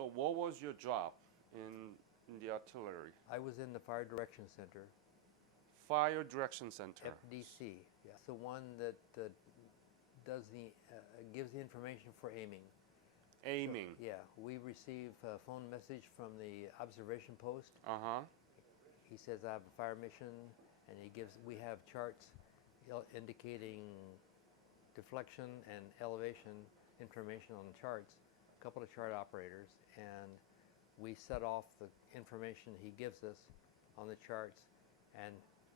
So what was your job in the artillery? I was in the Fire Direction Center, Fire Direction Center. FDC. Yeah. It's the one that does gives the information for aiming. Aiming. So, yeah, we receive a phone message from the observation post. Uh-huh. He says, I have a fire mission, and we have charts indicating deflection and elevation information on the charts, a couple of chart operators, and we set off the information he gives us on the charts and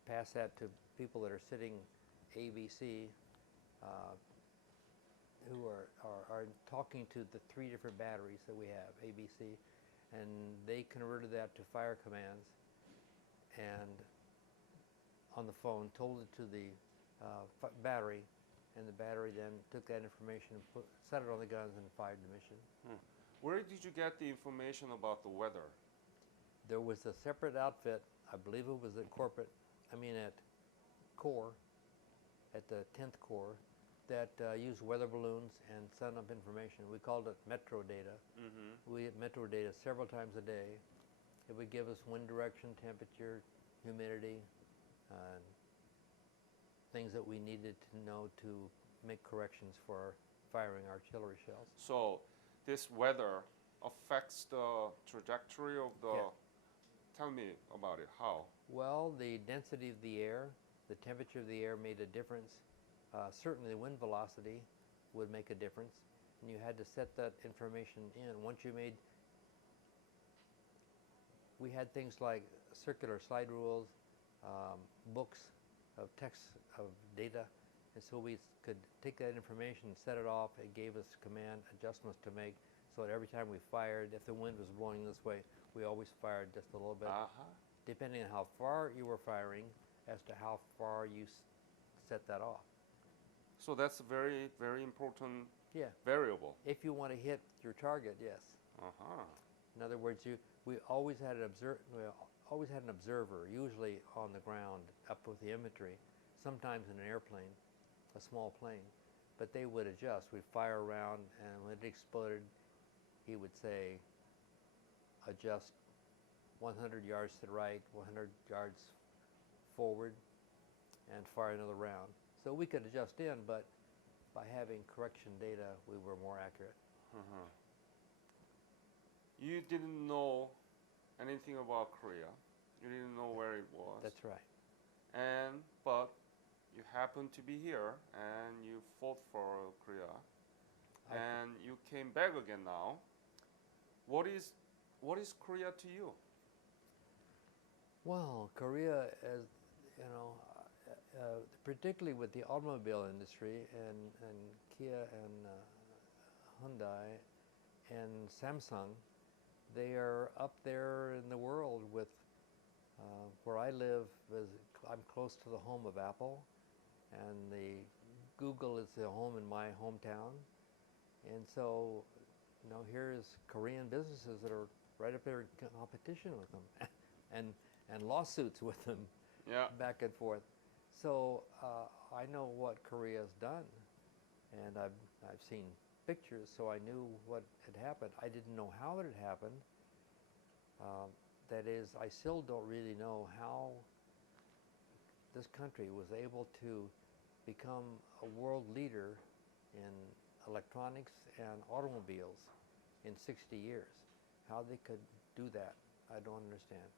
pass that to people that are sitting ABC, who are talking to the 3 different batteries that we have, ABC, and they converted that to fire commands, and on the phone told it to the battery, and the battery then took that information and set it on the guns and fired the mission. Where did you get the information about the weather? There was a separate outfit, I believe it was at Corps, at the 10th Corps, that used weather balloons and sent up information. We called it Metro Data. We had Metro Data several times a day. It would give us wind direction, temperature, humidity, things that we needed to know to make corrections for firing artillery shells. So this weather affects the trajectory of the... Yeah. Tell me about it. How? Well, the density of the air, the temperature of the air made a difference. Certainly the wind velocity would make a difference, and you had to set that information in. We had things like circular slide rules, books of text of data, and so we could take that information and set it off. It gave us command adjustments to make, so that every time we fired, if the wind was blowing this way, we always fired just a little bit, depending on how far you were firing, as to how far you set that off. So that's a very, very important variable. If you want to hit your target, yes. In other words, we always had an observer, usually on the ground, up with the infantry, sometimes in an airplane, a small plane, but they would adjust. We'd fire around, and when it exploded, he would say, adjust 100 yards to the right, 100 yards forward, and fire another round. So we could adjust in, but by having correction data, we were more accurate. You didn't know anything about Korea. You didn't know where it was. That's right. But you happened to be here, and you fought for Korea, and you came back again now. What is Korea to you? Well, Korea, as you know, particularly with the automobile industry and Kia and Hyundai and Samsung, they are up there in the world with where I live. I'm close to the home of Apple, and Google is the home in my hometown, and so here's Korean businesses that are right up there in competition with them, and lawsuits with them, back and forth. So I know what Korea's done, and I've seen pictures, so I knew what had happened. I didn't know how it had happened. That is, I still don't really know how this country was able to become a world leader in electronics and automobiles in 60 years. How they could do that, I don't understand.